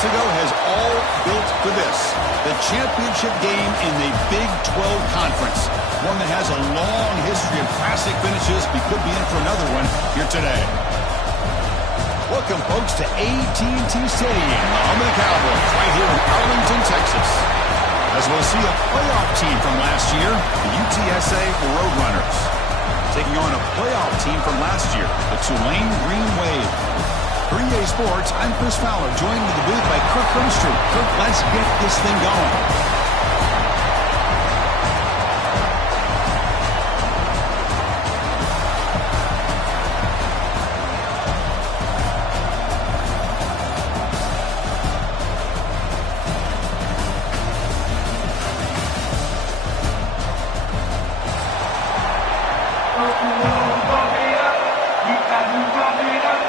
Mexico has all built for this. The championship game in the Big 12 Conference. One that has a long history of classic finishes. We could be in for another one here today. Welcome, folks, to AT&T Stadium, the home of the Cowboys, right here in Arlington, Texas. As we'll see a playoff team from last year, the UTSA Roadrunners, taking on a playoff team from last year, the Tulane Green Wave. For EA Sports, I'm Chris Fowler, joined in the booth by Kirk Herbstreit. Kirk, let's get this thing going.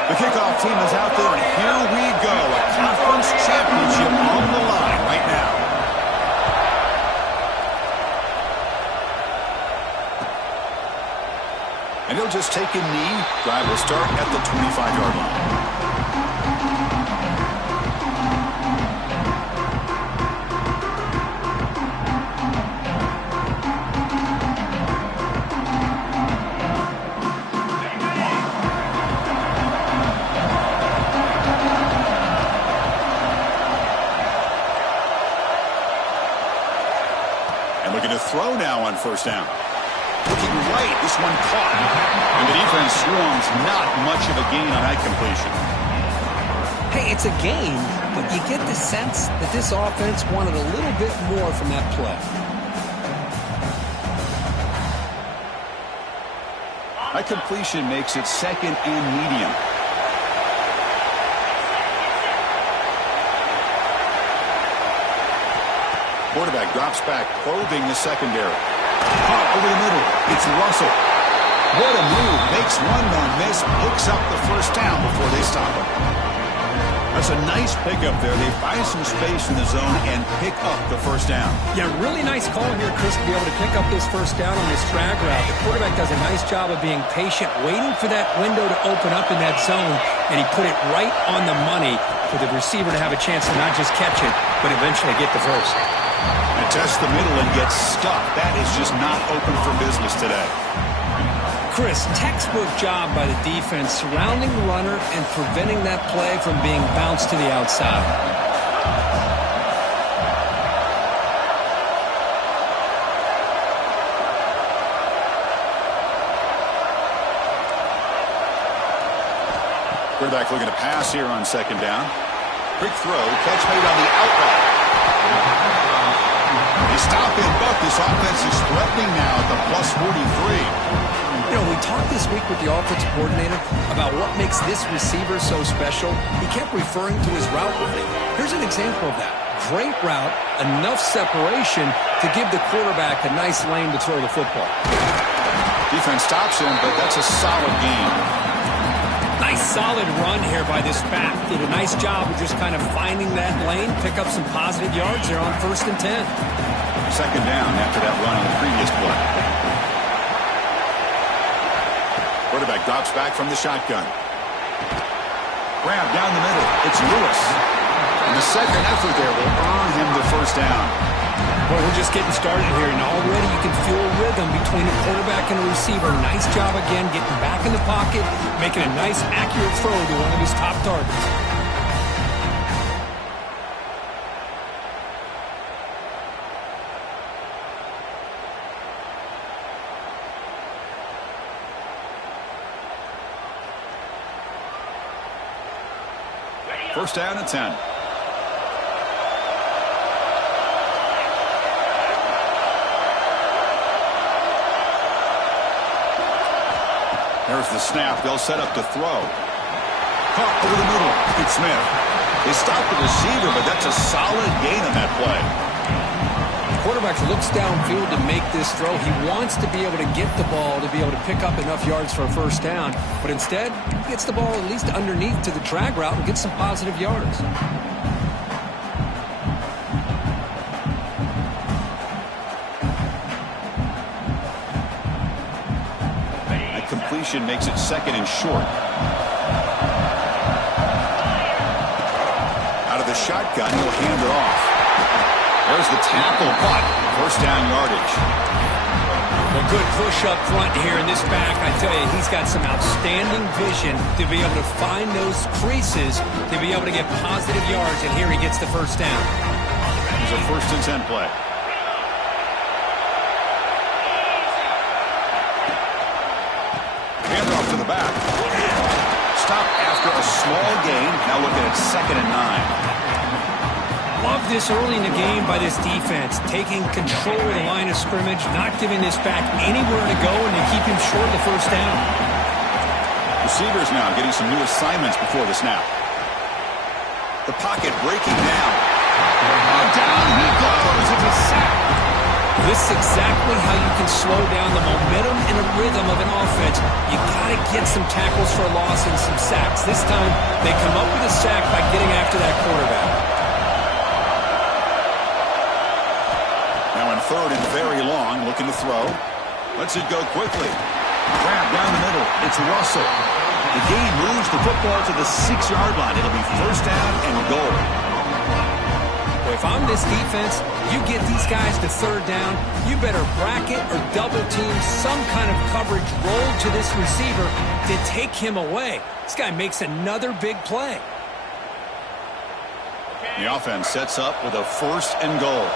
The kickoff team is out there, and here we go. A conference championship on the line right now. And he'll just take a knee. Drive will start at the 25-yard line. Looking to throw now on first down. Looking right, this one caught. And the defense swarms, not much of a gain on that completion. Hey, it's a gain, but you get the sense that this offense wanted a little bit more from that play. That completion makes it second and medium. Quarterback drops back, probing the secondary. Caught over the middle. It's Russell. What a move. Makes one man miss. Picks up the first down before they stop him. That's a nice pickup there. They find some space in the zone and pick up the first down. Yeah, really nice call here, Chris, to be able to pick up this first down on this drag route. The quarterback does a nice job of being patient, waiting for that window to open up in that zone, and he put it right on the money for the receiver to have a chance to not just catch it, but eventually get the first. And test the middle and get stuck. That is just not open for business today. Chris, textbook job by the defense surrounding the runner and preventing that play from being bounced to the outside. Quarterback looking to pass here on second down. Quick throw, catch made on the outright. They stop in, but this offense is threatening now at the plus 43. You know, we talked this week with the offensive coordinator about what makes this receiver so special. He kept referring to his route running. Here's an example of that. Great route, enough separation to give the quarterback a nice lane to throw the football. Defense stops him, but that's a solid gain. Nice solid run here by this back. Did a nice job of just kind of finding that lane, pick up some positive yards there on 1st and 10. Second down after that run on the previous play. Quarterback drops back from the shotgun. Grab down the middle. It's Lewis. And the second effort there will earn him the first down. Well, we're just getting started here, and already you can feel a rhythm between the quarterback and the receiver. Nice job again getting back in the pocket, making a nice, accurate throw to one of his top targets. First down and 10. There's the snap. They'll set up to throw. Caught over the middle. It's Smith. They stop the receiver, but that's a solid gain on that play. The quarterback looks downfield to make this throw. He wants to be able to get the ball to be able to pick up enough yards for a first down, but instead, he gets the ball at least underneath to the drag route and gets some positive yards. That completion makes it second and short. Out of the the shotgun. He'll hand it off. There's the tackle, but first down yardage. A good push up front here in this back. I tell you, he's got some outstanding vision to be able to find those creases, to be able to get positive yards, and here he gets the first down. It's a 1st and 10 play. Handoff to the back. Stop after a small gain. Now looking at 2nd and 9. Love this early in the game by this defense, taking control of the line of scrimmage, not giving this back anywhere to go, and they keep him short of the first down. Receivers now getting some new assignments before the snap. The pocket breaking down. Down he goes. It's a sack. This is exactly how you can slow down the momentum and a rhythm of an offense. You got to get some tackles for a loss and some sacks. This time, they come up with a sack by getting after that quarterback. Now in 3rd and very long, looking to throw. Lets it go quickly. Grab down the middle. It's Russell. The game moves the football to the 6-yard line. It'll be first down and goal. If I'm this defense, you get these guys to 3rd down, you better bracket or double team some kind of coverage roll to this receiver to take him away. This guy makes another big play. The offense sets up with a 1st and goal.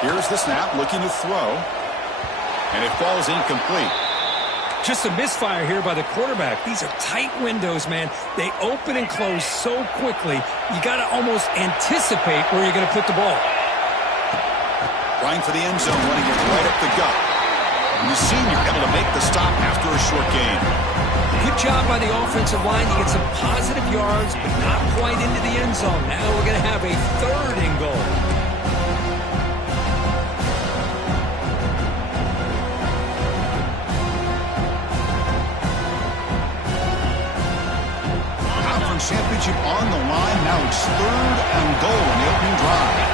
Here's the snap, looking to throw. And it falls incomplete. Just a misfire here by the quarterback. These are tight windows, man. They open and close so quickly, you got to almost anticipate where you're going to put the ball. Trying for the end zone, running it right up the gut. And the senior able to make the stop after a short gain. Good job by the offensive line to get some positive yards, but not quite into the end zone. Now we're going to have a 3rd and goal. Championship on the line. Now it's 3rd and goal in the opening drive.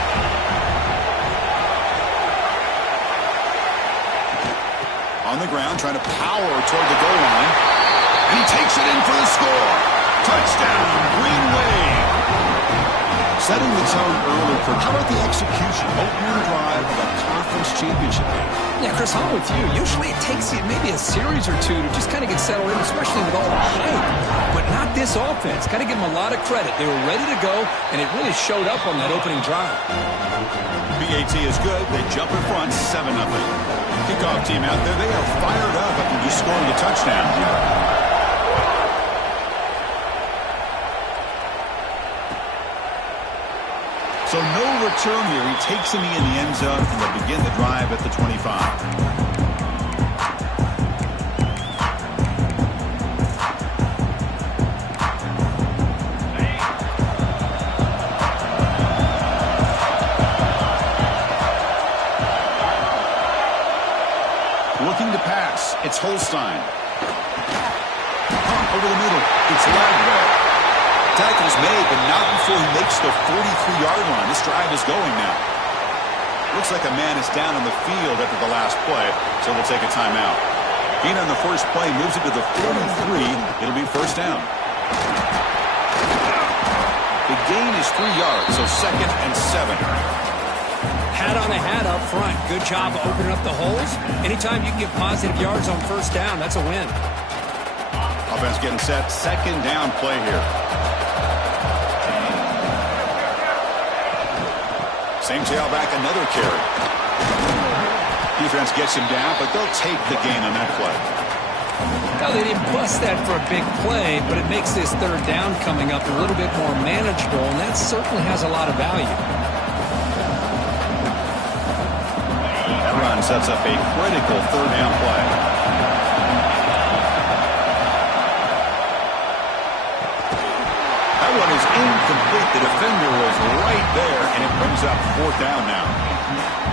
On the ground, trying to power toward the goal line. And he takes it in for the score. Touchdown, Green Wave. Setting the tone early for how about the execution? Opening drive of a conference championship game. Yeah, Chris, I'm with you. Usually it takes you maybe a series or two to just kind of get settled in, especially with all the hype. But not this offense. Got to give them a lot of credit. They were ready to go, and it really showed up on that opening drive. BAT is good. They jump in front, 7-0. Kickoff team out there. They are fired up after just scoring a touchdown. So no return here. He takes him in the end zone, and they'll begin the drive at the 25. Looking to pass. It's Holstein. Pump over the middle. It's Lagway. Tackle's made, but not before he makes the 43-yard line. This drive is going now. Looks like a man is down on the field after the last play, so they'll take a timeout. Gain on the first play moves it to the 43. It'll be first down. The gain is 3 yards, so 2nd and 7. Hat on a hat up front. Good job of opening up the holes. Anytime you can get positive yards on first down, that's a win. Offense getting set. 2nd down play here. Same tailback, another carry. Defense gets him down, but they'll take the gain on that play. Now, they didn't bust that for a big play, but it makes this 3rd down coming up a little bit more manageable, and that certainly has a lot of value. That run sets up a critical 3rd down play. That one is incomplete. The defender was right there, and it brings up 4th down now.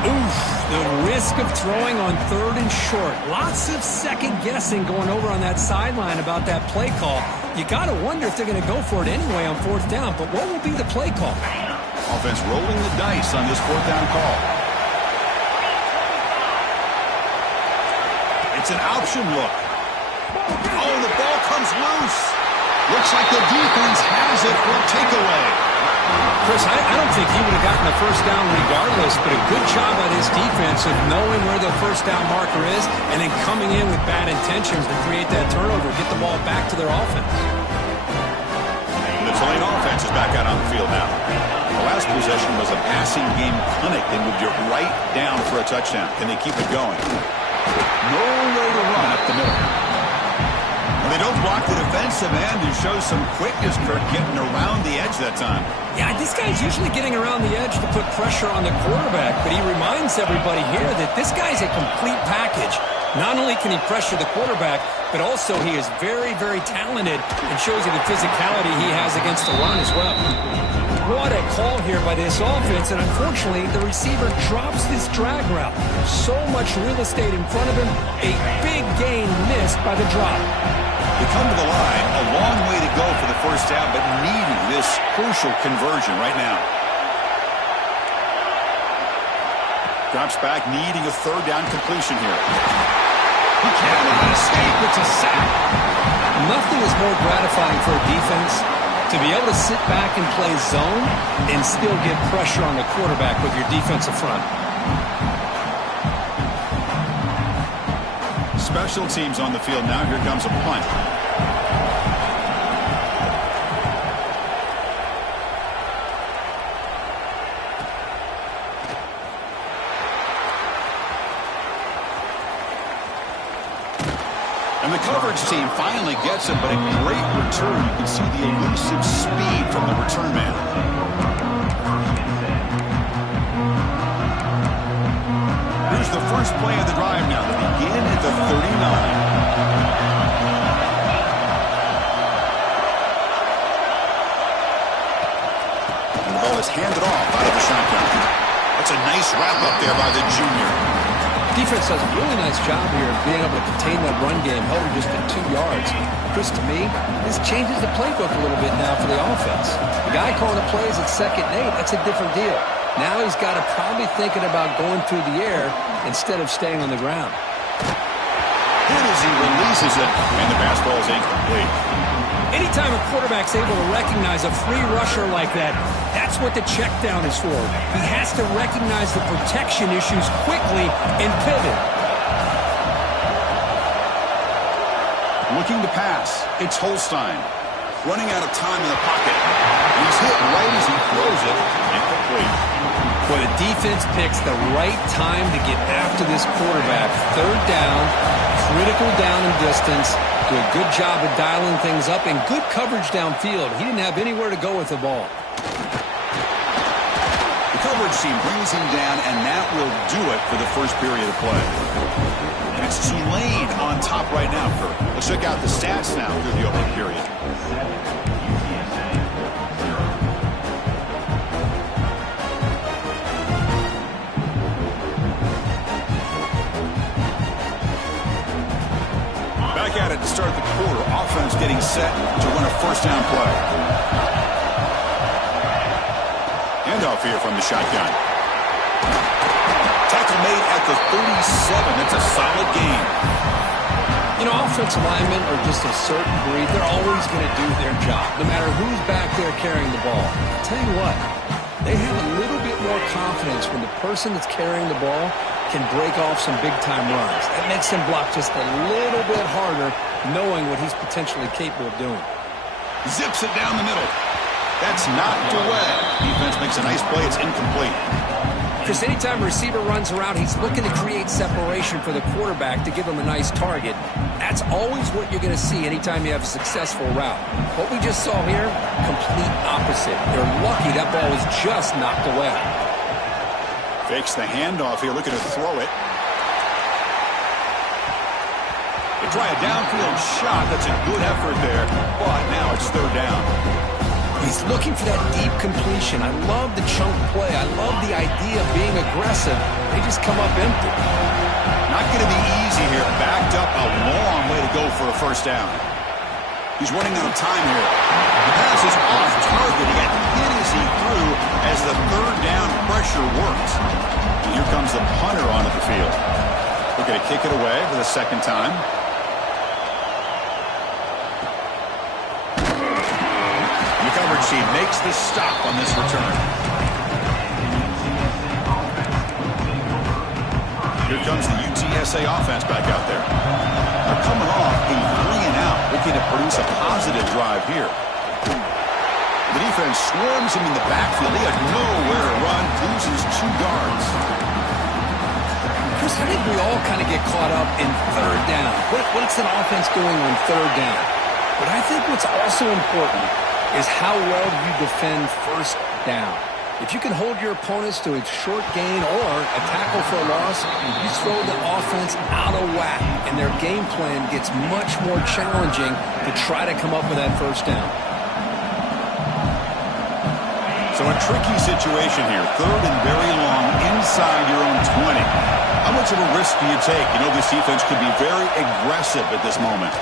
Oof, the risk of throwing on 3rd and short. Lots of second guessing going over on that sideline about that play call. You got to wonder if they're going to go for it anyway on 4th down, but what will be the play call? Offense rolling the dice on this 4th down call. It's an option look. Oh, the ball comes loose. Looks like the defense has it for a takeaway. Chris, I don't think he would have gotten the first down regardless, but a good job by this defense of knowing where the first down marker is and then coming in with bad intentions to create that turnover, get the ball back to their offense. The Tulane offense is back out on the field now. The last possession was a passing game clinic. They moved it right down for a touchdown. Can they keep it going? No way to run up the middle. Well, they don't block the defensive end and show some quickness, Kirk, getting around the edge that time. Yeah, this guy's usually getting around the edge to put pressure on the quarterback, but he reminds everybody here that this guy's a complete package. Not only can he pressure the quarterback, but also he is very, very talented and shows you the physicality he has against the run as well. What a call here by this offense, and unfortunately, the receiver drops this drag route. So much real estate in front of him, a big gain missed by the drop. They come to the line, a long way to go for the first down, but needing this crucial conversion right now. Drops back, needing a third down completion here. He can't escape, it's a sack. Nothing is more gratifying for a defense to be able to sit back and play zone and still get pressure on the quarterback with your defensive front. Special teams on the field now. Here comes a punt. And the coverage team finally gets it, but a great return. You can see the elusive speed from the return man. Here's the first play of the drive now. They begin at the 39. And the ball is handed off out of the shotgun. That's a nice wrap-up there by the junior. Defense does a really nice job here of being able to contain that run game, held her just at 2 yards. Chris, to me, this changes the playbook a little bit now for the offense. The guy calling the plays at 2nd and 8, that's a different deal. Now he's got to probably thinking about going through the air instead of staying on the ground. Hit as he releases it, and the pass ball is incomplete. Anytime a quarterback's able to recognize a free rusher like that, that's what the check down is for. He has to recognize the protection issues quickly and pivot. Looking to pass. It's Holstein. Running out of time in the pocket. And he's hit right as he throws it. Incomplete. Well, the defense picks the right time to get after this quarterback. 3rd down, critical down in distance. Do a good job of dialing things up and good coverage downfield. He didn't have anywhere to go with the ball. The coverage team brings him down, and that will do it for the first period of play. And it's Tulane on top right now, Kirk. Let's check out the stats now through the opening period. Back at it to start the quarter. Offense getting set to run a first down play. Handoff here from the shotgun. Tackle made at the 37. That's a solid gain. You know, offensive linemen are just a certain breed. They're always going to do their job, no matter who's back there carrying the ball. I'll tell you what, they have a little bit more confidence when the person that's carrying the ball can break off some big-time runs. That makes him block just a little bit harder, knowing what he's potentially capable of doing. Zips it down the middle. That's knocked away. Defense makes a nice play. It's incomplete. Because anytime a receiver runs around, he's looking to create separation for the quarterback to give him a nice target. That's always what you're going to see anytime you have a successful route. What we just saw here, complete opposite. They're lucky that ball was just knocked away. Fakes the handoff here, looking to throw it. They try a downfield shot. That's a good effort there, but now it's 3rd down. He's looking for that deep completion. I love the chunk play. I love the idea of being aggressive. They just come up empty. Not going to be easy here. Backed up a long way to go for a first down. He's running out of time here. The pass is off target. He got hit as he threw as the 3rd down pressure works. And here comes the punter onto the field. Looking to kick it away for the 2nd time. She makes the stop on this return. Here comes the UTSA offense back out there. They're coming off a 3-and-out, looking to produce a positive drive here. The defense swarms him in the backfield. He had nowhere to run, loses 2 yards. Chris, I think we all kind of get caught up in third down. What's an offense doing on third down? But I think what's also important is how well you defend first down. If you can hold your opponents to a short gain or a tackle for a loss, you throw the offense out of whack, and their game plan gets much more challenging to try to come up with that first down. So a tricky situation here. Third and very long inside your own 20. How much of a risk do you take? You know this defense could be very aggressive at this moment.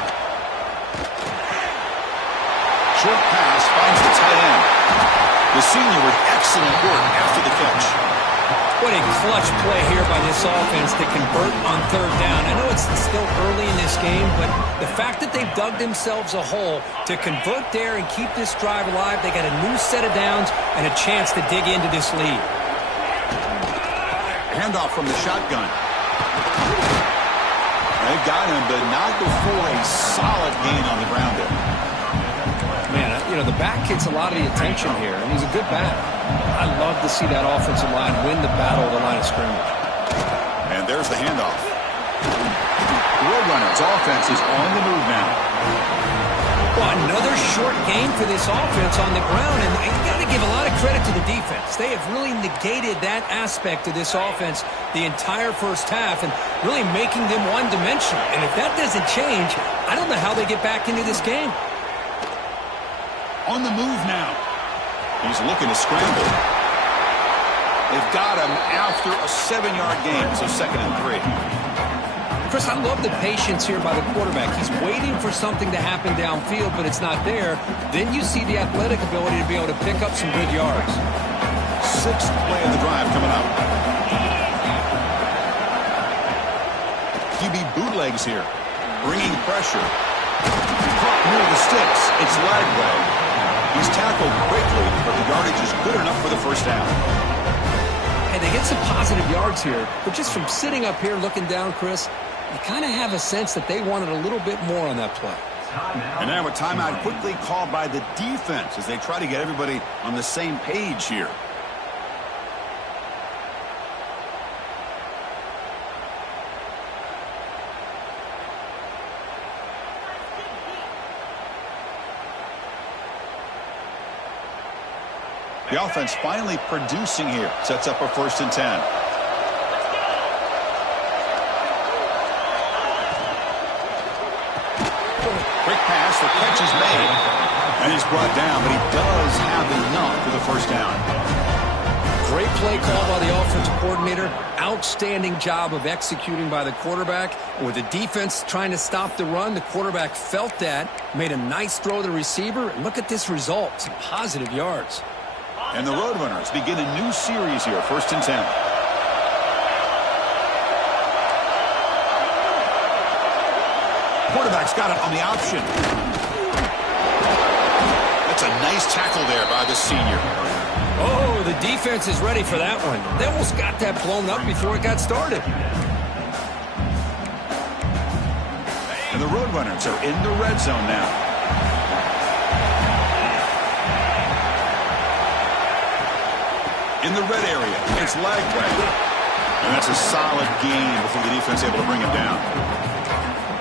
Short pass finds the tight end. The senior with excellent work after the catch. What a clutch play here by this offense to convert on third down. I know it's still early in this game, but the fact that they've dug themselves a hole to convert there and keep this drive alive, they got a new set of downs and a chance to dig into this lead. Handoff from the shotgun. They got him, but not before a solid gain on the ground there. Man, you know, the back gets a lot of the attention here, and he's a good back. I love to see that offensive line win the battle of the line of scrimmage. And there's the handoff. The Roadrunners offense is on the move now. Well, another short gain for this offense on the ground, and you got to give a lot of credit to the defense. They have really negated that aspect of this offense the entire first half and really making them one-dimensional. And if that doesn't change, I don't know how they get back into this game. On the move now. He's looking to scramble. They've got him after a 7-yard gain, so 2nd and 3. Chris, I love the patience here by the quarterback. He's waiting for something to happen downfield, but it's not there. Then you see the athletic ability to be able to pick up some good yards. 6th play of the drive coming up. QB bootlegs here, bringing pressure. Caught near the sticks. It's Lagway. He's tackled quickly, but the yardage is good enough for the first down. And they get some positive yards here, but just from sitting up here looking down, Chris, you kind of have a sense that they wanted a little bit more on that play. And now a timeout quickly called by the defense as they try to get everybody on the same page here. The offense finally producing here. Sets up a 1st and 10. Quick pass. The catch is made. And he's brought down, but he does have enough for the first down. Great play call by the offensive coordinator. Outstanding job of executing by the quarterback. With the defense trying to stop the run, the quarterback felt that, made a nice throw to the receiver. And look at this result. Some positive yards. And the Roadrunners begin a new series here, 1st and 10. Quarterback's got it on the option. That's a nice tackle there by the senior. Oh, the defense is ready for that one. They almost got that blown up before it got started. And the Roadrunners are in the red zone now. In the red area, it's Lagway. And that's a solid gain before the defense able to bring him down.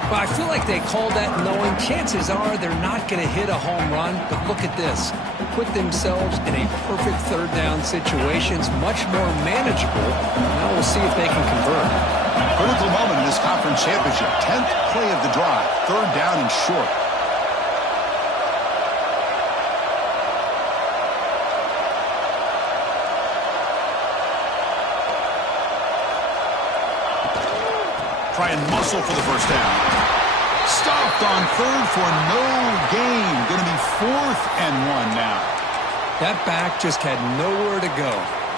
Well, I feel like they called that knowing chances are they're not going to hit a home run. But look at this. Put themselves in a perfect third down situation. It's much more manageable. Now we'll see if they can convert. Critical moment in this conference championship. 10th play of the drive. 3rd down and short. Try and muscle for the first down. Stopped on 3rd for no gain. Going to be 4th and 1 now. That back just had nowhere to go.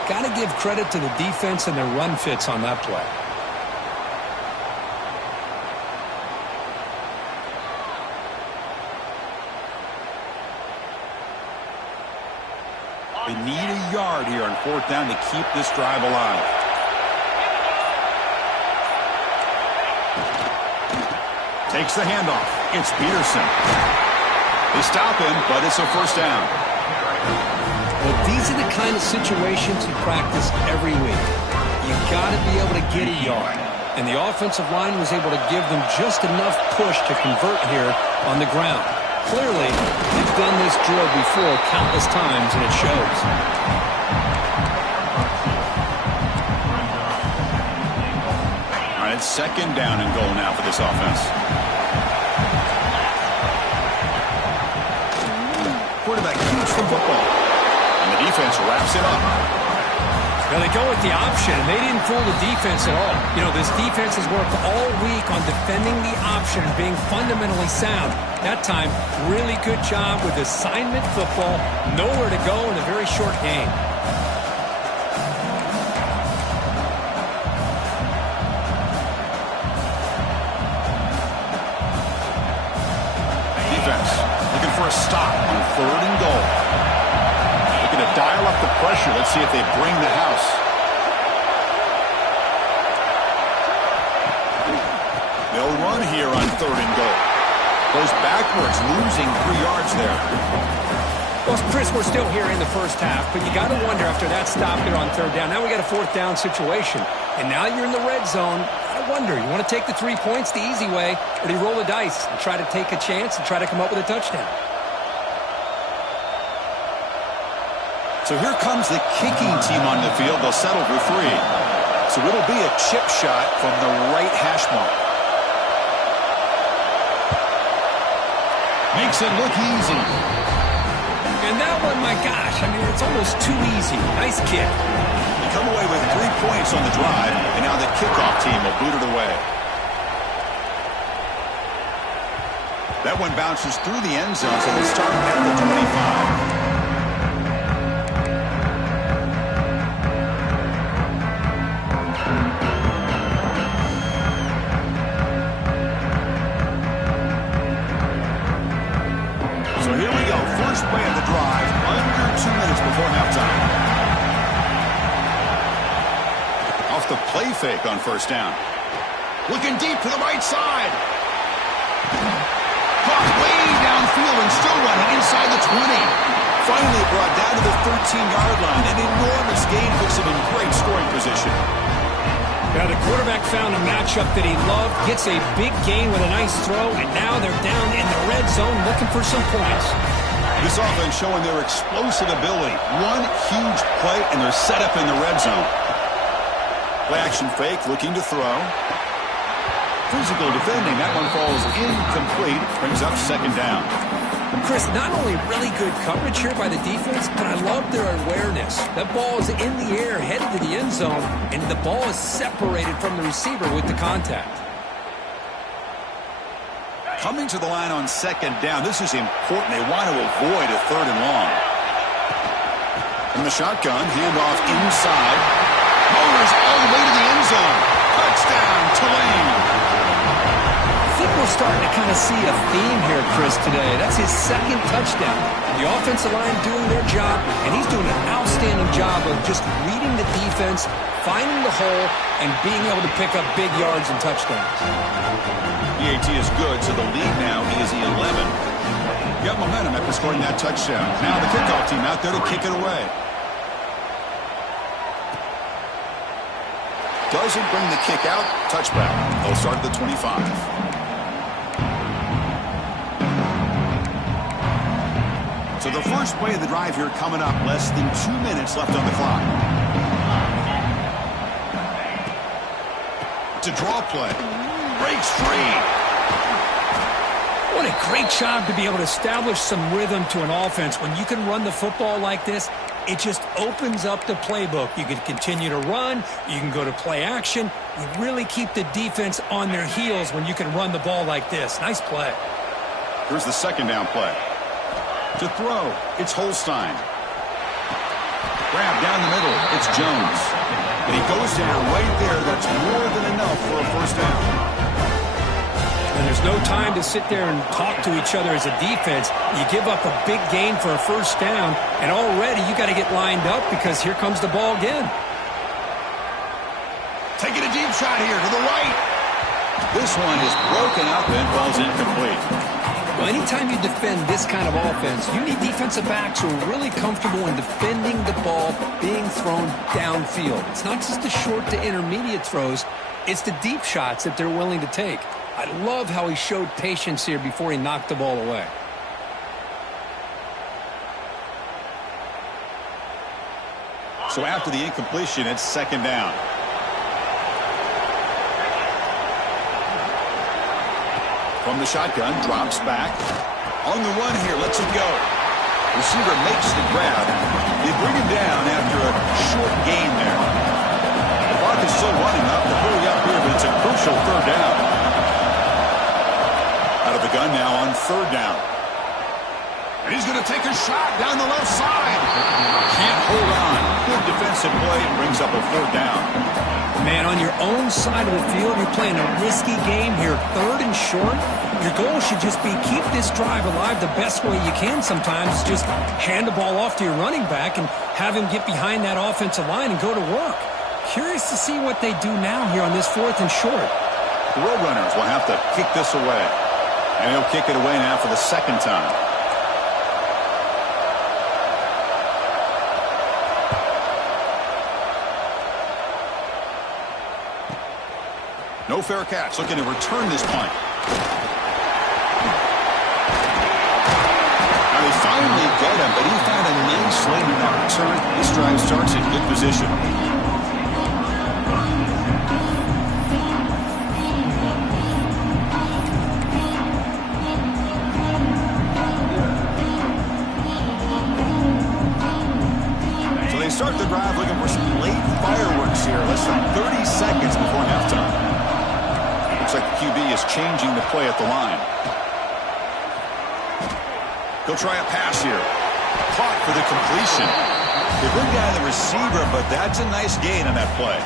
Got to give credit to the defense and their run fits on that play. They need a yard here on 4th down to keep this drive alive. Takes the handoff. It's Peterson. They stop him, but it's a 1st down. Well, these are the kind of situations you practice every week. You got to be able to get a yard. And the offensive line was able to give them just enough push to convert here on the ground. Clearly, they've done this drill before countless times, and it shows. All right, it's 2nd down and goal now for this offense. Quarterback keeps the football. And the defense wraps it up. Now they go with the option, and they didn't fool the defense at all. You know, this defense has worked all week on defending the option and being fundamentally sound. That time, really good job with assignment football. Nowhere to go in a very short game. Defense looking for a stop on 3rd and goal. Looking to dial up the pressure. Let's see if they bring the house. They'll run here on 3rd and goal. Goes backwards, losing 3 yards there. Well, Chris, we're still here in the first half, but you got to wonder after that stop here on 3rd down. Now we got a 4th down situation, and now you're in the red zone. I wonder, you want to take the 3 points the easy way, or do you roll the dice and try to take a chance and try to come up with a touchdown? So here comes the kicking team on the field. They'll settle for 3. So it'll be a chip shot from the right hash mark. Makes it look easy. And that one, my gosh, I mean, it's almost too easy. Nice kick. They come away with 3 points on the drive, and now the kickoff team will boot it away. That one bounces through the end zone, so they start at the 25. So here we go, first play of the drive, under 2 minutes before halftime. Off the play fake on 1st down. Looking deep to the right side. Caught way downfield and still running inside the 20. Finally brought down to the 13-yard line. An enormous gain puts him in great scoring position. Now the quarterback found a matchup that he loved, gets a big gain with a nice throw, and now they're down in the red zone looking for some points. This offense showing their explosive ability. One huge play, and they're set up in the red zone. Play action fake, looking to throw. Physical defending. That one falls incomplete. Brings up 2nd down. Chris, not only really good coverage here by the defense, but I love their awareness. That ball is in the air, headed to the end zone, and the ball is separated from the receiver with the contact. Coming to the line on 2nd down. This is important. They want to avoid a 3rd and long. From the shotgun, handoff inside. Motors all the way to the end zone. Touchdown, Tulane. I think we're starting to kind of see a theme here, Chris, today. That's his 2nd touchdown. The offensive line doing their job, and he's doing an outstanding job of just reading the defense, finding the hole, and being able to pick up big yards and touchdowns. EAT is good, so the lead now is 11. Got momentum after scoring that touchdown. Now the kickoff team out there to kick it away. Doesn't bring the kick out. Touchback. They'll start at the 25. So the first play of the drive here coming up. Less than 2 minutes left on the clock. To draw play. Breaks free. What a great job to be able to establish some rhythm to an offense. When you can run the football like this, it just opens up the playbook. You can continue to run. You can go to play action. You really keep the defense on their heels when you can run the ball like this. Nice play. Here's the 2nd down play. To throw, it's Holstein. Grab down the middle, it's Jones. And he goes down right there. That's more than enough for a 1st down. And there's no time to sit there and talk to each other as a defense. You give up a big gain for a first down, and already you got to get lined up because here comes the ball again. Taking a deep shot here to the right. This one is broken up and falls incomplete. Well, anytime you defend this kind of offense, you need defensive backs who are really comfortable in defending the ball being thrown downfield. It's not just the short to intermediate throws, it's the deep shots that they're willing to take. I love how he showed patience here before he knocked the ball away. So after the incompletion, it's second down. From the shotgun, drops back. On the run here, lets it go. Receiver makes the grab. They bring him down after a short gain there. The clock is still running up. To hurry up here, but it's a crucial third down. Out of the gun now on third down. And he's going to take a shot down the left side. Can't hold on. Good defensive play and brings up a fourth down. Man, on your own side of the field, you're playing a risky game here. Third and short. Your goal should just be keep this drive alive the best way you can sometimes. Just hand the ball off to your running back and have him get behind that offensive line and go to work. Curious to see what they do now here on this fourth and short. The Roadrunners will have to kick this away. And he'll kick it away now for the second time. No fair catch. Looking to return this punt. Now they finally get him, but he found a nice lane in that return. This drive starts in good position. So they start the drive looking for some late fireworks here. Less than 30 seconds before halftime. Looks like the QB is changing the play at the line. He'll try a pass here. Caught for the completion. They bring down the receiver, but that's a nice gain on that play.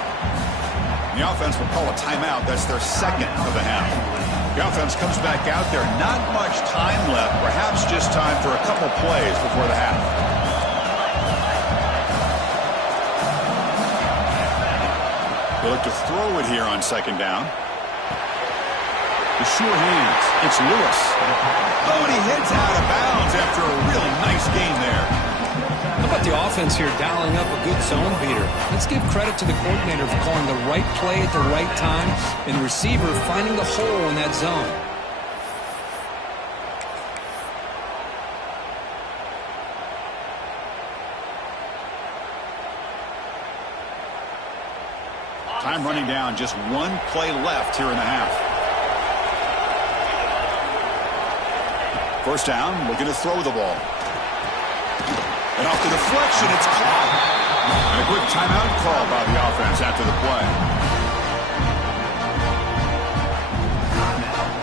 The offense will call a timeout. That's their second of the half. The offense comes back out there. Not much time left. Perhaps just time for a couple plays before the half. They look to throw it here on second down. The sure hands. It's Lewis. Oh, and he hits out of bounds after a really nice gain there. How about the offense here dialing up a good zone beater? Let's give credit to the coordinator for calling the right play at the right time and the receiver finding the hole in that zone. Time running down. Just one play left here in the half. First down, looking to throw the ball. And off the deflection, it's caught. And a quick timeout call by the offense after the play.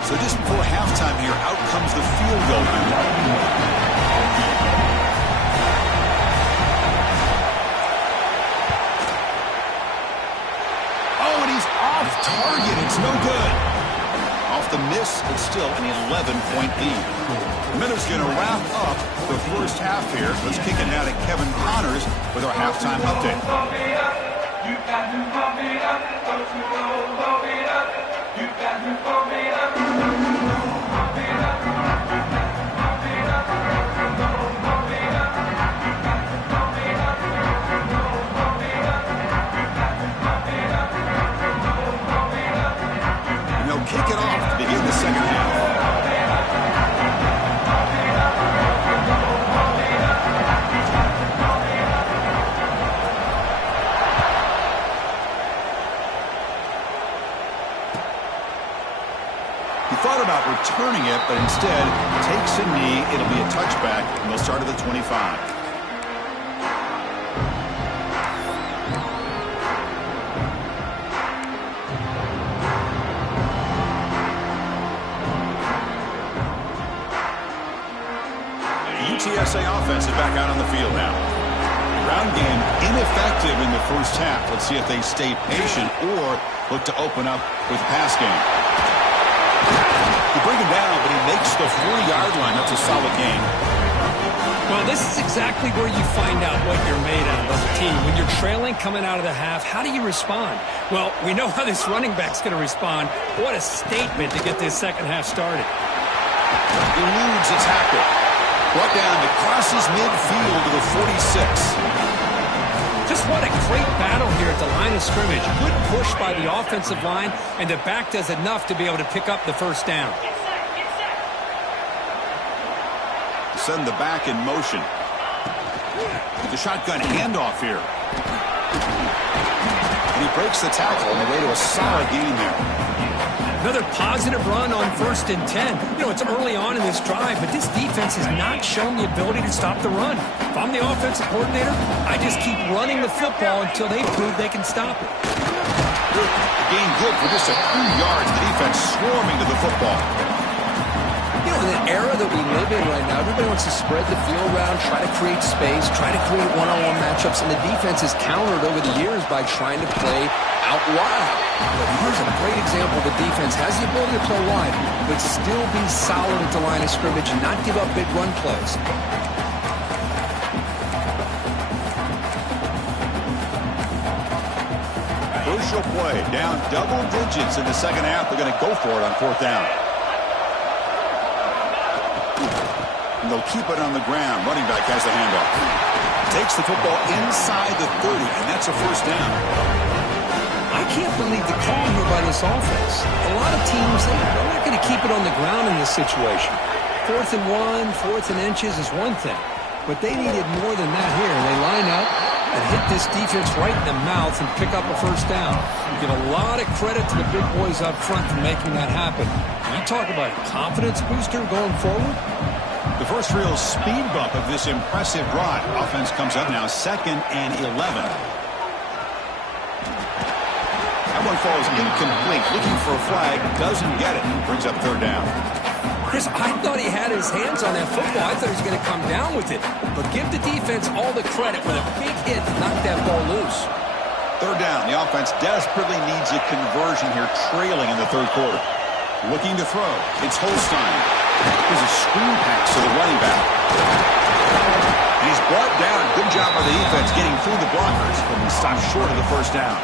So just before halftime here, out comes the field goal. Oh, and he's off target. It's no good. Off the miss, but still an 11-point lead. The Miners going to wrap up the first half here. Let's kick it now to Kevin Connors with our halftime update. And they'll kick it off to begin the second half. Thought about returning it, but instead takes a knee. It'll be a touchback, and they'll start at the 25. The UTSA offense is back out on the field now. The ground game ineffective in the first half. Let's see if they stay patient or look to open up with the pass game. You bring him down, but he makes the 40-yard line. That's a solid gain. Well, this is exactly where you find out what you're made of as a team. When you're trailing coming out of the half, how do you respond? Well, we know how this running back's going to respond. What a statement to get this second half started. Eludes a tackle. Brought down to crosses midfield to the 46. Just what a great battle here at the line of scrimmage. Good push by the offensive line, and the back does enough to be able to pick up the first down. Send the back in motion. The shotgun handoff here. And he breaks the tackle on the way to a solid gain there. Another positive run on 1st and 10. You know, it's early on in this drive, but this defense has not shown the ability to stop the run. If I'm the offensive coordinator, I just keep running the football until they prove they can stop it. Good. Gain good for just a few yards. The defense swarming to the football. You know, in the era that we live in right now, everybody wants to spread the field around, try to create space, try to create one-on-one matchups, and the defense has countered over the years by trying to play out wide. But here's a great example. The defense has the ability to play wide, but still be solid at the line of scrimmage and not give up big run plays. Crucial play. Down double digits in the second half. They're going to go for it on 4th down. And they'll keep it on the ground. Running back has the handoff. Takes the football inside the 30, and that's a first down. I can't believe the call here by this offense. A lot of teams, they're not going to keep it on the ground in this situation. 4th and 1, 4th and inches is one thing, but they needed more than that here. They line up and hit this defense right in the mouth and pick up a first down. You give a lot of credit to the big boys up front for making that happen. You talk about a confidence booster going forward. The first real speed bump of this impressive drive. Offense comes up now 2nd and 11. That one falls incomplete. Looking for a flag. Doesn't get it. Brings up 3rd down. Chris, I thought he had his hands on that football. I thought he was going to come down with it. But give the defense all the credit with a big hit to knock that ball loose. 3rd down. The offense desperately needs a conversion here, trailing in the 3rd quarter. Looking to throw. It's Holstein. Here's a screen pass to the running back. And he's brought down. Good job by the defense getting through the blockers, but he stopped short of the first down.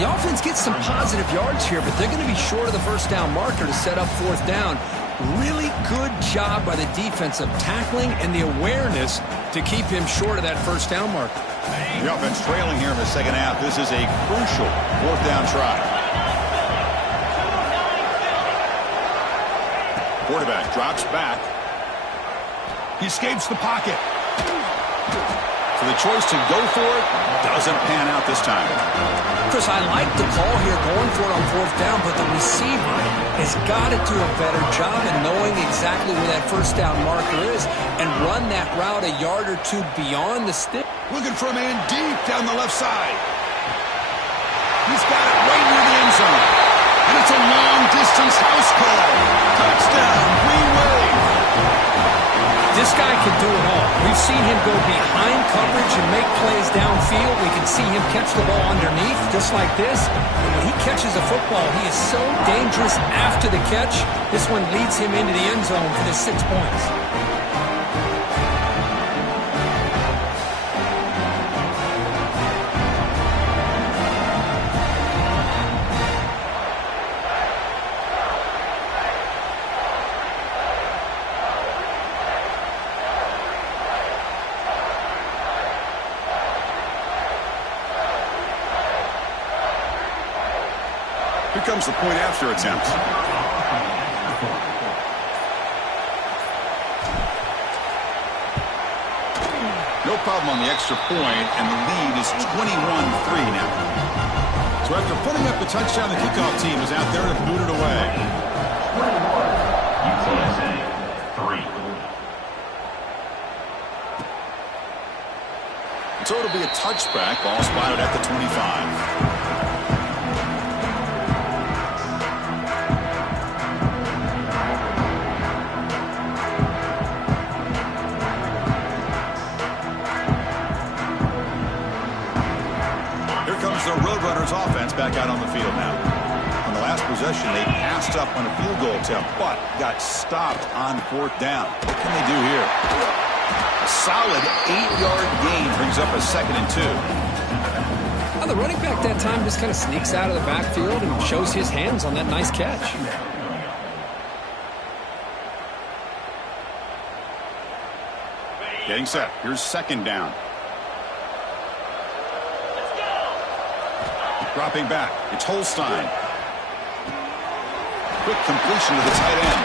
The offense gets some positive yards here, but they're going to be short of the first down marker to set up 4th down. Really good job by the defense of tackling and the awareness to keep him short of that first down marker. The offense trailing here in the second half. This is a crucial 4th down try. Quarterback drops back. He escapes the pocket. So the choice to go for it doesn't pan out this time. Chris, I like the call here going for it on 4th down, but the receiver has got to do a better job in knowing exactly where that first down marker is and run that route a yard or two beyond the stick. Looking for a man deep down the left side. He's got it right near the end zone. And it's a long-distance house call. Touchdown, Green Wave. This guy can do it all. We've seen him go behind coverage and make plays downfield. We can see him catch the ball underneath, just like this. And when he catches a football, he is so dangerous after the catch. This one leads him into the end zone for the 6 points. Here comes the point after attempt. No problem on the extra point, and the lead is 21-3 now. So after putting up the touchdown, the kickoff team is out there to boot it away. UTSA 3. So it'll be a touchback, ball spotted at the 25. The Roadrunners offense back out on the field now. On the last possession. They passed up on a field goal attempt, but got stopped on fourth down. What can they do here? A solid 8-yard gain brings up a 2nd and 2. Well, the running back that time just kind of sneaks out of the backfield and shows his hands on that nice catch. Getting set. Here's 2nd down. Dropping back. It's Holstein. Quick completion to the tight end.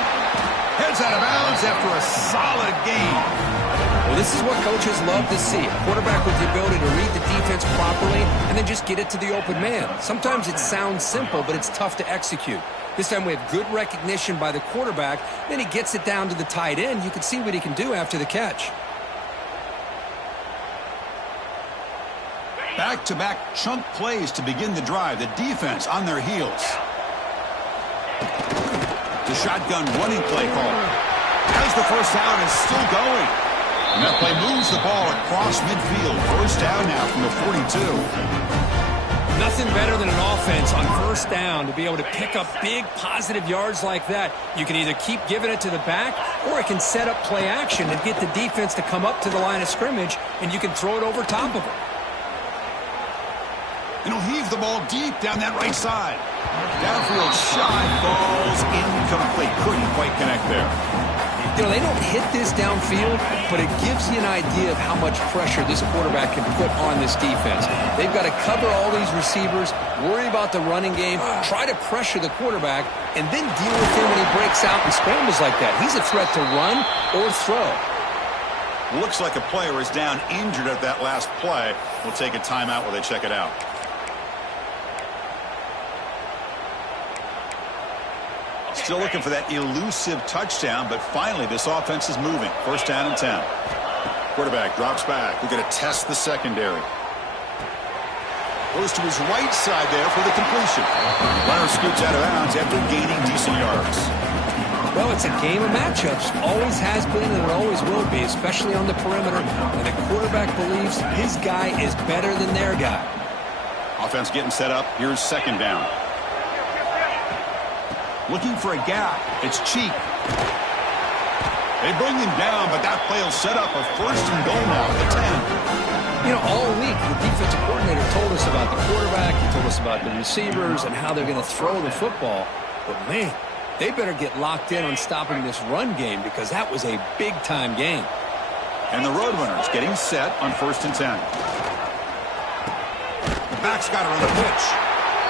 Heads out of bounds after a solid gain. Well, this is what coaches love to see. A quarterback with the ability to read the defense properly and then just get it to the open man. Sometimes it sounds simple, but it's tough to execute. This time we have good recognition by the quarterback. Then he gets it down to the tight end. You can see what he can do after the catch. Back-to-back chunk plays to begin the drive. The defense on their heels. The shotgun running play call. Has the first down and still going. And that play moves the ball across midfield. First down now from the 42. Nothing better than an offense on first down to be able to pick up big positive yards like that. You can either keep giving it to the back or it can set up play action and get the defense to come up to the line of scrimmage and you can throw it over top of them. And he'll heave the ball deep down that right side. Downfield shot falls incomplete. Couldn't quite connect there. You know, they don't hit this downfield, but it gives you an idea of how much pressure this quarterback can put on this defense. They've got to cover all these receivers, worry about the running game, try to pressure the quarterback, and then deal with him when he breaks out and scrambles like that. He's a threat to run or throw. Looks like a player is down injured at that last play. We'll take a timeout while they check it out. Still looking for that elusive touchdown, but finally this offense is moving. First down and 10. Quarterback drops back. We're going to test the secondary. Goes to his right side there for the completion. Runner scoots out of bounds after gaining decent yards. Well, it's a game of matchups. Always has been and it always will be, especially on the perimeter. And the quarterback believes his guy is better than their guy. Offense getting set up. Here's 2nd down. Looking for a gap. It's Cheek. They bring him down, but that play will set up a 1st and goal now at the 10. You know, all week, the defensive coordinator told us about the quarterback. He told us about the receivers and how they're going to throw the football. But, man, they better get locked in on stopping this run game because that was a big-time game. And the Roadrunners getting set on 1st and 10. The back's got her on the pitch.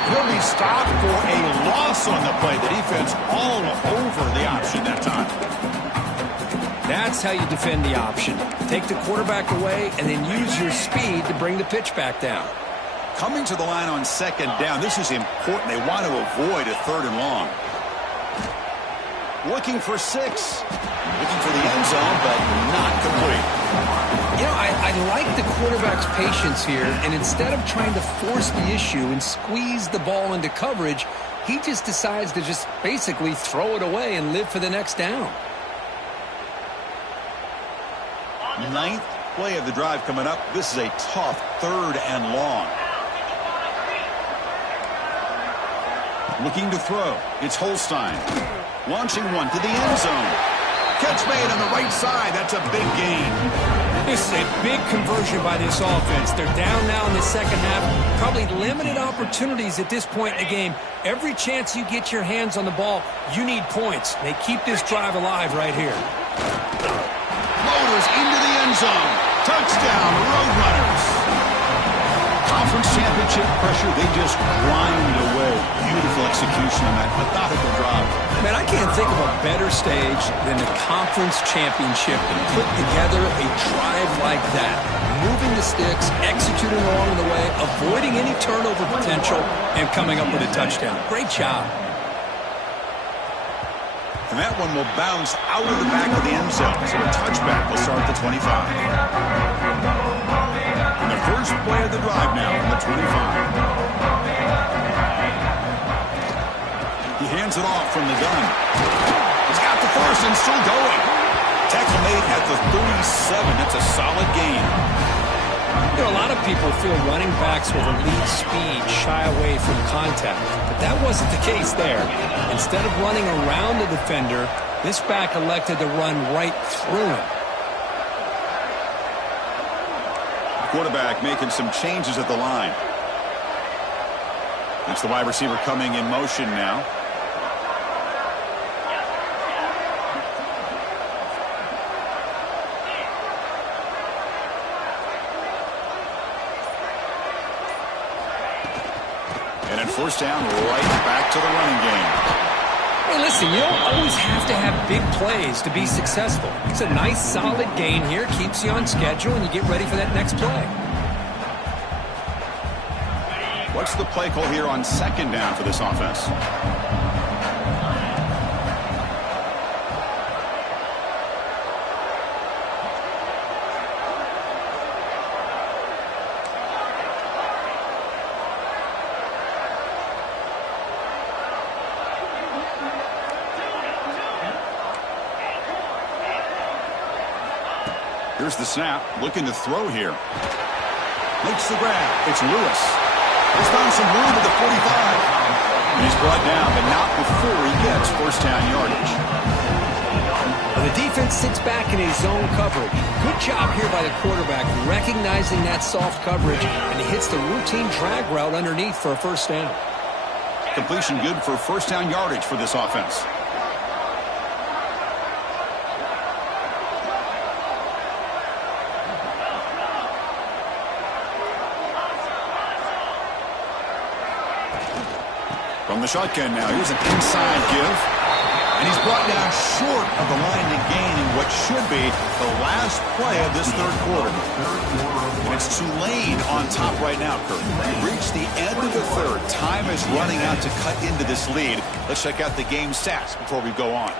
He'll be stopped for a loss on the play. The defense all over the option that time. That's how you defend the option. Take the quarterback away and then use your speed to bring the pitch back down. Coming to the line on 2nd down. This is important. They want to avoid a 3rd and long. Looking for 6. Looking for the end zone, but not complete. You know, I like the quarterback's patience here, and instead of trying to force the issue and squeeze the ball into coverage, he just decides to just basically throw it away and live for the next down. 9th play of the drive coming up. This is a tough 3rd and long. Looking to throw. It's Holstein. Launching one to the end zone. Catch made on the right side. That's a big gain. This is a big conversion by this offense. They're down now in the second half. Probably limited opportunities at this point in the game. Every chance you get your hands on the ball, you need points. They keep this drive alive right here. Motors into the end zone. Touchdown, Roadrunners. Conference championship pressure, they just grind away. Beautiful execution on that methodical drive. Man, I can't think of a better stage than the conference championship to put together a drive like that. Moving the sticks, executing along the way, avoiding any turnover potential, and coming up with a touchdown. Great job. And that one will bounce out of the back of the end zone. So a touchback will start at the 25. And the first play of the drive now from the 25. He hands it off from the gun. He's got the first and still going. Tackle made at the 37. That's a solid gain. You know, a lot of people feel running backs with elite speed shy away from contact, but that wasn't the case there. Instead of running around the defender, this back elected to run right through him. Quarterback making some changes at the line. That's the wide receiver coming in motion now. And in first down, right back to the running game. Hey, listen, you don't always have to have big plays to be successful. It's a nice, solid gain here. Keeps you on schedule, and you get ready for that next play. What's the play call here on second down for this offense? Here's the snap, looking to throw here. Makes the grab. It's Lewis. He's found some room at the 45. And he's brought down, but not before he gets first down yardage. Well, the defense sits back in his zone coverage. Good job here by the quarterback, recognizing that soft coverage, and he hits the routine drag route underneath for a first down. Completion good for first down yardage for this offense. From the shotgun now, here's an inside give. And he's brought down short of the line to gain in what should be the last play of this third quarter. And it's Tulane on top right now, Kurt. We've reached the end of the third. Time is running out to cut into this lead. Let's check out the game stats before we go on.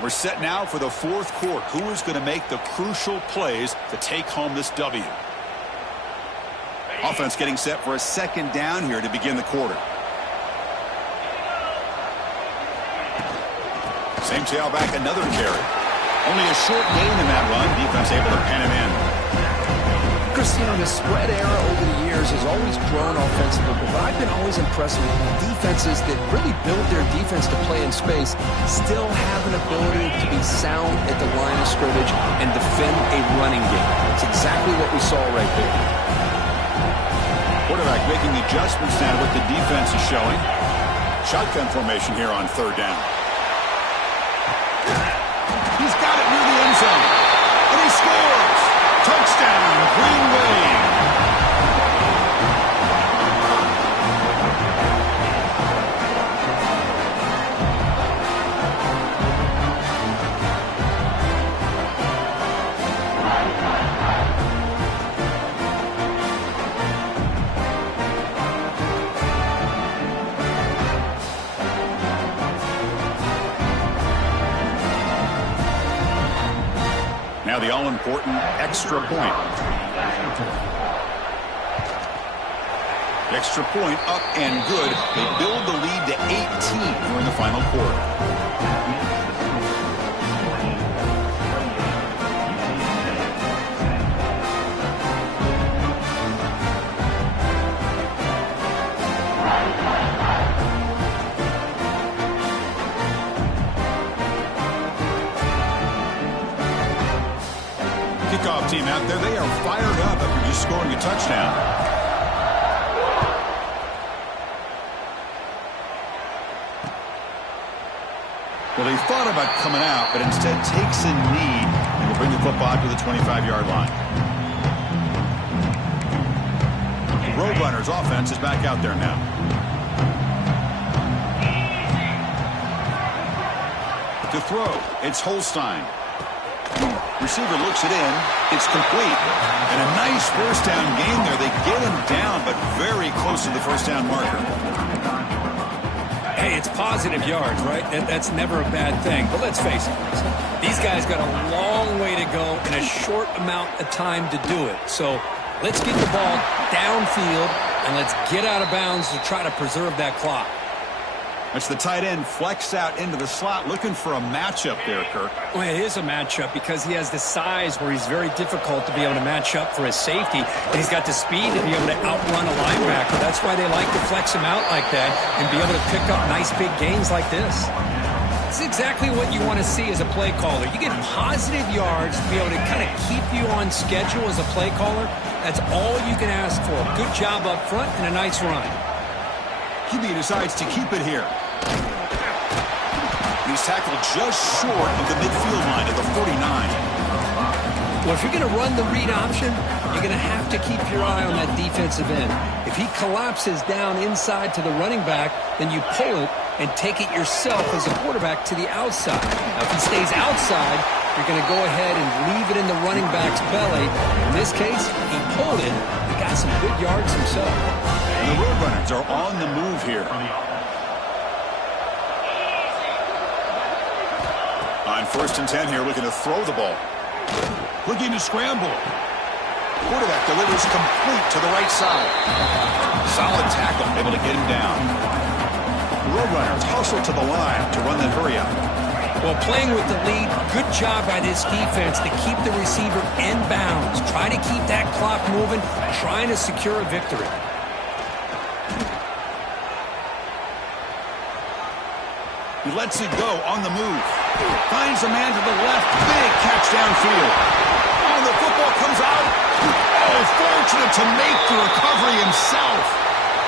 We're set now for the fourth quarter. Who is going to make the crucial plays to take home this W? Offense getting set for a second down here to begin the quarter. Same tailback, another carry. Only a short gain in that run. Defense able to pen him in. Cristiano, the spread era over the years has always grown offensively, but I've been always impressed with defenses that really build their defense to play in space, still have an ability to be sound at the line of scrimmage and defend a running game. It's exactly what we saw right there. Quarterback making adjustments now to what the defense is showing. Shotgun formation here on third down. He's got it near the end zone. And he scores. Touchdown, Green Wave. Now the all-important extra point. Extra point up and good. They build the lead to 18 during the final quarter. Kickoff team out there, they are fired up after just scoring a touchdown. Well, they thought about coming out, but instead takes a knee and will bring the football to the 25-yard line. The Roadrunners offense is back out there now. To throw, it's Holstein. Receiver looks it in. It's complete. And a nice first down gain there. They get him down, but very close to the first down marker. Hey, it's positive yards, right? That's never a bad thing. But let's face it, these guys got a long way to go in a short amount of time to do it. So let's get the ball downfield, and let's get out of bounds to try to preserve that clock. That's the tight end flexed out into the slot, looking for a matchup there, Kirk. Well, it is a matchup because he has the size where he's very difficult to be able to match up for his safety, and he's got the speed to be able to outrun a linebacker. That's why they like to flex him out like that and be able to pick up nice big gains like this. It's exactly what you want to see as a play caller. You get positive yards to be able to kind of keep you on schedule as a play caller. That's all you can ask for. Good job up front and a nice run. QB decides to keep it here. He's tackled just short of the midfield line at the 49. Well, if you're going to run the read option, you're going to have to keep your eye on that defensive end. If he collapses down inside to the running back, then you pull it and take it yourself as a quarterback to the outside. Now, if he stays outside, you're going to go ahead and leave it in the running back's belly. In this case, he pulled it. He got some good yards himself. And the Roadrunners are on the move here. On 1st and 10 here, looking to throw the ball. Looking to scramble. Quarterback delivers complete to the right side. Solid tackle, able to get him down. Roadrunners hustle to the line to run the hurry up. Well, playing with the lead, good job by this defense to keep the receiver in bounds. Try to keep that clock moving, trying to secure a victory. He lets it go on the move. Finds a man to the left. Big catch downfield. Oh, the football comes out. Oh, fortunate to make the recovery himself.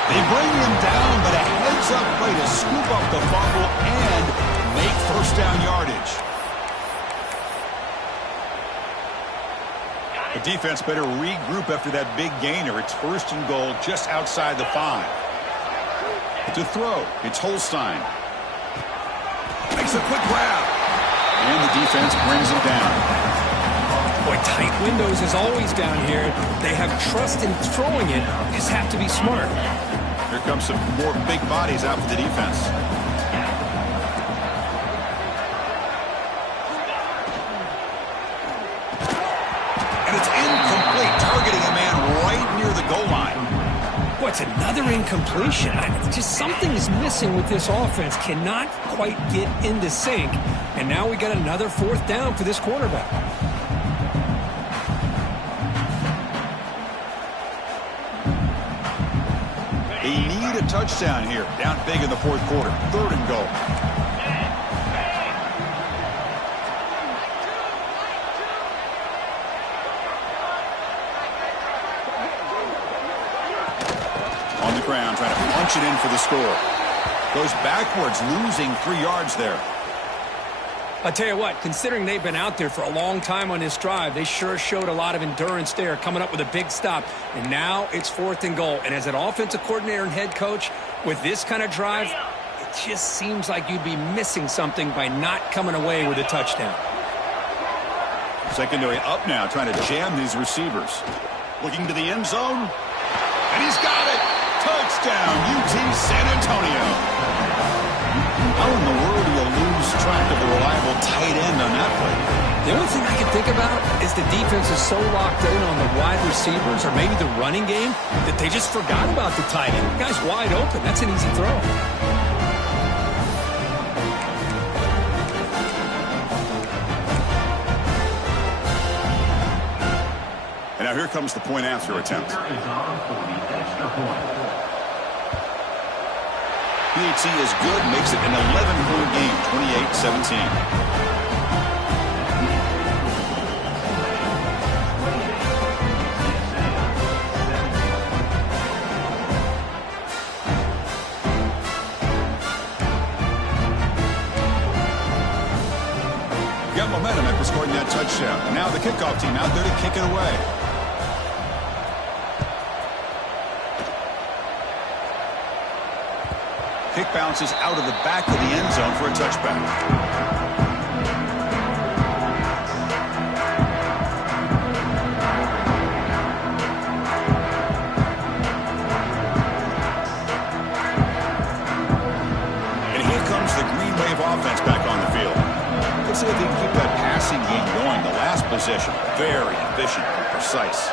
They bring him down, but a heads-up play to scoop up the fumble and make first down yardage. The defense better regroup after that big gainer. It's 1st and goal just outside the 5. To throw, it's Holstein. Makes a quick grab. And the defense brings him down. Boy, tight windows is always down here. They have trust in throwing it. You just have to be smart. Here comes some more big bodies out for the defense. And it's incomplete, targeting a man right near the goal line. Boy, it's another incompletion. Just something is missing with this offense. Cannot quite get into sync. And now we got another 4th down for this quarterback. They need a touchdown here. Down big in the 4th quarter. 3rd and goal. On the ground, trying to punch it in for the score. Goes backwards, losing 3 yards there. I'll tell you what, considering they've been out there for a long time on this drive, they sure showed a lot of endurance there, coming up with a big stop. And now it's 4th and goal. And as an offensive coordinator and head coach, with this kind of drive, it just seems like you'd be missing something by not coming away with a touchdown. Secondary up now, trying to jam these receivers. Looking to the end zone. And he's got it. Touchdown, UT San Antonio. How in the world do you lose track of the reliable tight end on that play? The only thing I can think about is the defense is so locked in on the wide receivers or maybe the running game that they just forgot about the tight end. The guy's wide open. That's an easy throw. And now here comes the point after attempt. PAT is good, makes it an 11-point game, 28-17. Got momentum after scoring that touchdown. And now the kickoff team out there to kick it away. Kick bounces out of the back of the end zone for a touchback. And here comes the Green Wave offense back on the field. Let's see if they can keep that passing game going. The last possession, very efficient and precise.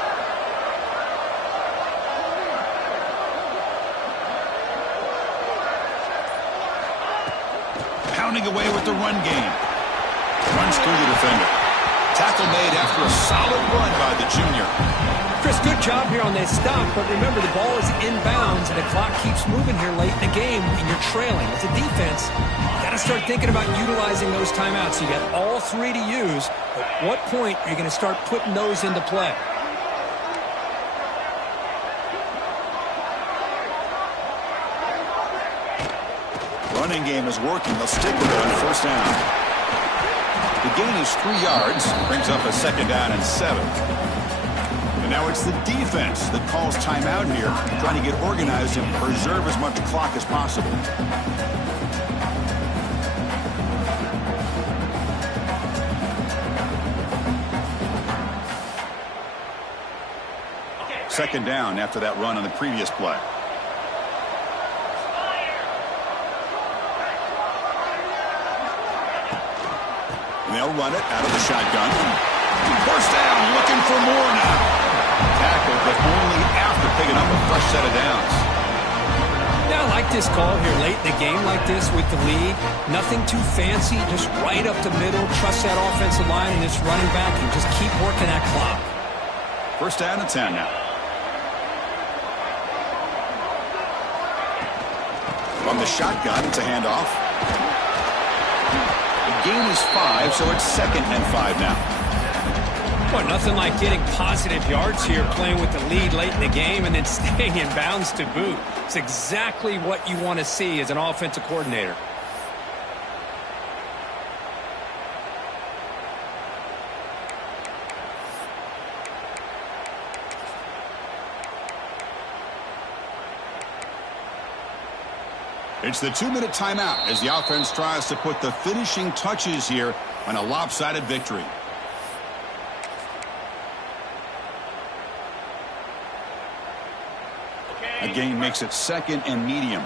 pounding away with the run game. Runs through the defender. Tackle made after a solid run by the junior. Chris, good job here on this stop, but remember the ball is inbounds and the clock keeps moving here late in the game and you're trailing. As a defense, you got to start thinking about utilizing those timeouts. You got all three to use. At what point are you going to start putting those into play? Running game is working. They'll stick with it on first down. The gain is 3 yards, brings up a second down and 7. And now it's the defense that calls timeout here, trying to get organized and preserve as much clock as possible. Second down after that run on the previous play. They'll run it out of the shotgun. First down, looking for more now. Tackled, but only after picking up a fresh set of downs. Yeah, I like this call here late in the game like this with the lead. Nothing too fancy, just right up the middle. Trust that offensive line and this running back and just keep working that clock. First down and 10 now. From the shotgun, it's a handoff. Gain is 5, so it's 2nd and 5 now. Well, nothing like getting positive yards here, playing with the lead late in the game and then staying in bounds to boot. It's exactly what you want to see as an offensive coordinator. It's the 2-minute timeout as the offense tries to put the finishing touches here on a lopsided victory. A gain makes it 2nd and medium.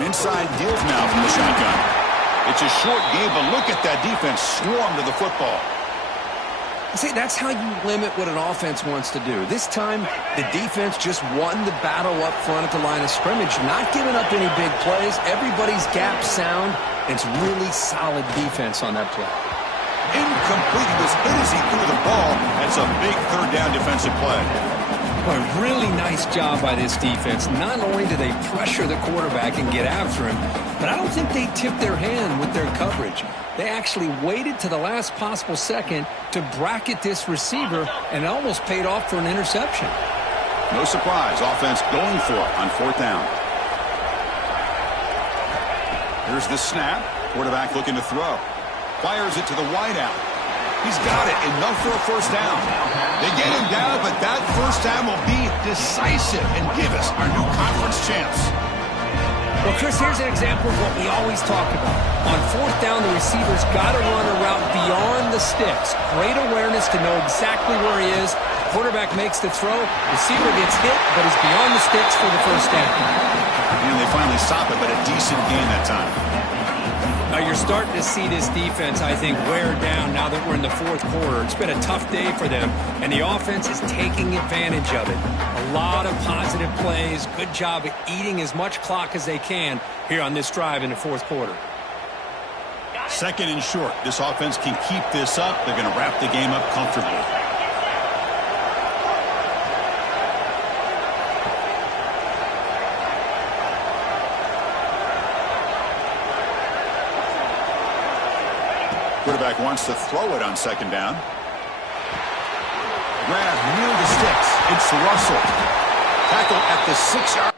Inside deals now from the shotgun. It's a short game, but look at that defense swarm to the football. See, that's how you limit what an offense wants to do. This time, the defense just won the battle up front at the line of scrimmage, not giving up any big plays. Everybody's gap sound. It's really solid defense on that play. Incomplete. He was hit as he threw the ball. That's a big third down defensive play. A really nice job by this defense. Not only do they pressure the quarterback and get after him, but I don't think they tipped their hand with their coverage. They actually waited to the last possible second to bracket this receiver, and it almost paid off for an interception. No surprise. Offense going for it on 4th down. Here's the snap. Quarterback looking to throw. Fires it to the wideout. He's got it. Enough for a first down. They get him down, but that first down will be decisive and give us our new conference champs. Well, Chris, here's an example of what we always talk about. On 4th down, the receiver's got to run a route beyond the sticks. Great awareness to know exactly where he is. Quarterback makes the throw. Receiver gets hit, but he's beyond the sticks for the first down. And they finally stop it, but a decent gain that time. Now you're starting to see this defense, I think, wear down now that we're in the 4th quarter. It's been a tough day for them, and the offense is taking advantage of it. A lot of positive plays. Good job of eating as much clock as they can here on this drive in the 4th quarter. 2nd and short. This offense can keep this up. They're going to wrap the game up comfortably. Quarterback wants to throw it on 2nd down. Grab near the sticks. It's Russell. Tackle at the 6-yard.